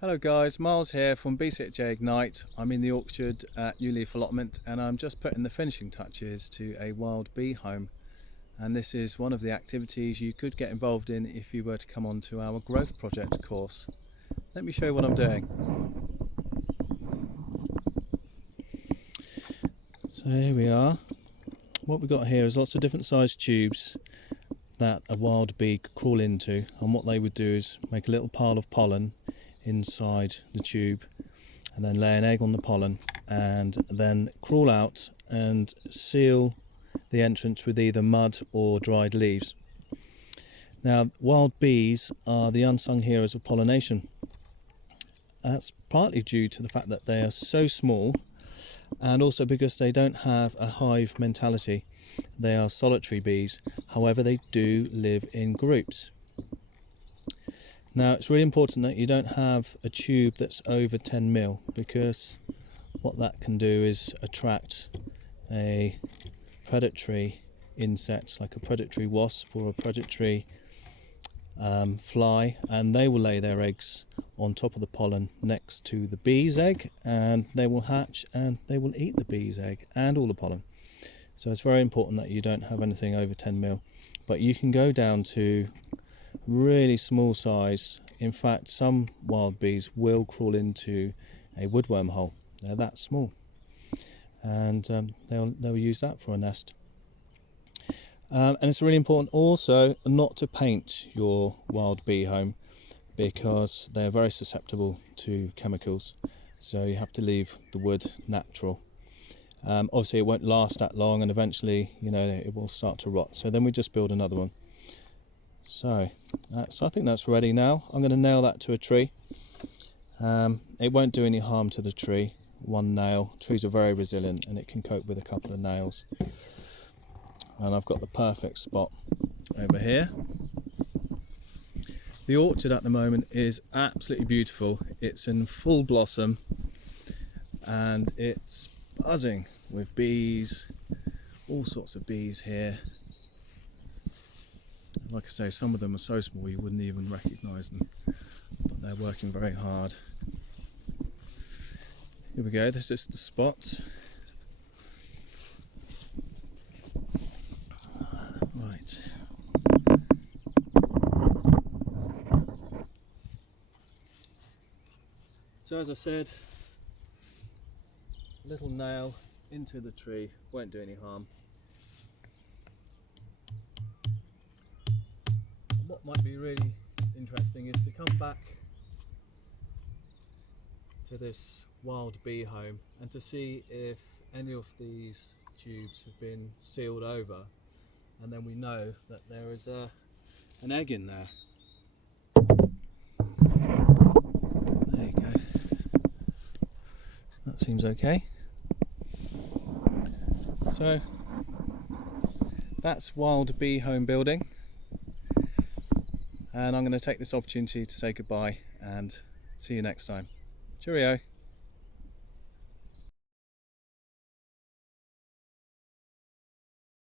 Hello guys, Miles here from BCHA Ignite. I'm in the orchard at New Leaf Allotment and I'm just putting the finishing touches to a wild bee home. And this is one of the activities you could get involved in if you were to come onto our growth project course. Let me show you what I'm doing. So here we are. What we've got here is lots of different sized tubes that a wild bee could crawl into, and what they would do is make a little pile of pollen inside the tube and then lay an egg on the pollen and then crawl out and seal the entrance with either mud or dried leaves. Now, wild bees are the unsung heroes of pollination. That's partly due to the fact that they are so small, and also because they don't have a hive mentality. They are solitary bees, however they do live in groups. Now, it's really important that you don't have a tube that's over 10 mil, because what that can do is attract a predatory insect like a predatory wasp or a predatory fly, and they will lay their eggs on top of the pollen next to the bee's egg, and they will hatch and they will eat the bee's egg and all the pollen. So it's very important that you don't have anything over 10 mil, but you can go down to really small size. In fact, some wild bees will crawl into a woodworm hole. They're that small, and they'll use that for a nest. And it's really important also not to paint your wild bee home, because they're very susceptible to chemicals, so you have to leave the wood natural. Obviously it won't last that long, and eventually, it will start to rot, so then we just build another one. So I think that's ready now. I'm going to nail that to a tree. It won't do any harm to the tree. One nail. Trees are very resilient and it can cope with a couple of nails. And I've got the perfect spot over here. The orchard at the moment is absolutely beautiful. It's in full blossom and it's buzzing with bees, all sorts of bees here. Like I say, some of them are so small you wouldn't even recognise them, but they're working very hard. Here we go, this is the spot. Right. So as I said, little nail into the tree, won't do any harm. What might be really interesting is to come back to this wild bee home and to see if any of these tubes have been sealed over, and then we know that there is an egg in there. There you go. That seems okay. So that's wild bee home building. And I'm going to take this opportunity to say goodbye and see you next time. Cheerio.